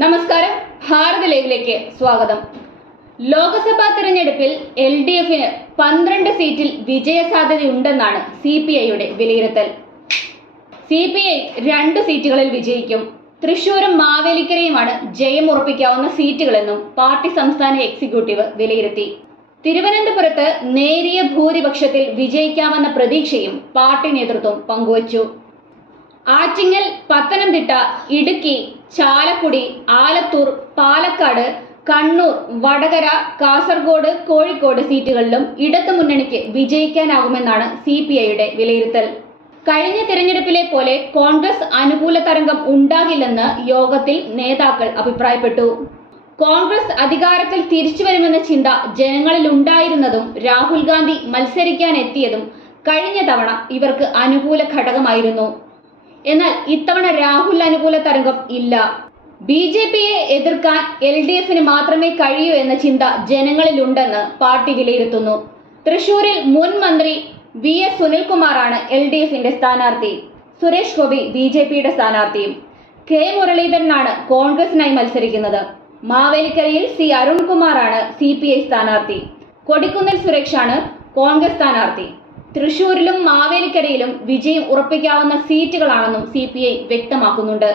നമസ്കാരം, ഭാരത് ലൈവിലേക്ക് സ്വാഗതം. ലോക്സഭാ തെരഞ്ഞെടുപ്പിൽ LDFന് 12 സീറ്റിൽ വിജയസാധ്യതയുണ്ടെന്നാണ് CPIയുടെ വിലയിരുത്തൽ. CPI 2 സീറ്റുകളിൽ വിജയിക്കും. തൃശൂരും മാവേലിക്കരയുമാണ് ജയമുറപ്പിക്കാവുന്ന സീറ്റുകളെന്നും പാർട്ടി സംസ്ഥാന എക്സിക്യൂട്ടീവ് വിലയിരുത്തി. തിരുവനന്തപുരത്ത് നേരിയ ഭൂരിപക്ഷത്തിൽ വിജയിക്കാമെന്ന പ്രതീക്ഷയും പാർട്ടി നേതൃത്വം പങ്കുവച്ചു. ആറ്റിങ്ങൽ, പത്തനംതിട്ട, ഇടുക്കി, ചാലക്കുടി, ആലത്തൂർ, പാലക്കാട്, കണ്ണൂർ, വടകര, കാസർഗോഡ്, കോഴിക്കോട് സീറ്റുകളിലും ഇടതുമുന്നണിക്ക് വിജയിക്കാനാകുമെന്നാണ് CPIയുടെ വിലയിരുത്തൽ. കഴിഞ്ഞ തിരഞ്ഞെടുപ്പിലെ പോലെ കോൺഗ്രസ് അനുകൂല തരംഗം ഉണ്ടാകില്ലെന്ന് യോഗത്തിൽ നേതാക്കൾ അഭിപ്രായപ്പെട്ടു. കോൺഗ്രസ് അധികാരത്തിൽ തിരിച്ചുവരുമെന്ന ചിന്ത ജനങ്ങളിൽ ഉണ്ടായിരുന്നതും രാഹുൽ ഗാന്ധി മത്സരിക്കാനെത്തിയതും കഴിഞ്ഞ തവണ ഇവർക്ക് അനുകൂല ഘടകമായിരുന്നു. എന്നാൽ ഇത്തവണ രാഹുൽ അനുകൂല തരംഗം ഇല്ല. BJPയെ എതിർക്കാൻ LDFന് മാത്രമേ കഴിയൂ എന്ന ചിന്ത ജനങ്ങളിലുണ്ടെന്ന് പാർട്ടി വിലയിരുത്തുന്നു. തൃശൂരിൽ മുൻ മന്ത്രി VS സുനിൽകുമാറാണ് LDFന്റെ സ്ഥാനാർത്ഥി. സുരേഷ് ഗോപി BJPയുടെ സ്ഥാനാർത്ഥിയും. K മുരളീധരനാണ് കോൺഗ്രസിനായി മത്സരിക്കുന്നത്. മാവേലിക്കരയിൽ C അരുൺകുമാറാണ് CPI സ്ഥാനാർത്ഥി. കൊടിക്കുന്നിൽ സുരേഷാണ് കോൺഗ്രസ് സ്ഥാനാർത്ഥി. തൃശൂരിലും മാവേലിക്കരയിലും വിജയം ഉറപ്പിക്കാവുന്ന സീറ്റുകളാണെന്നും CPI വ്യക്തമാക്കുന്നുണ്ട്.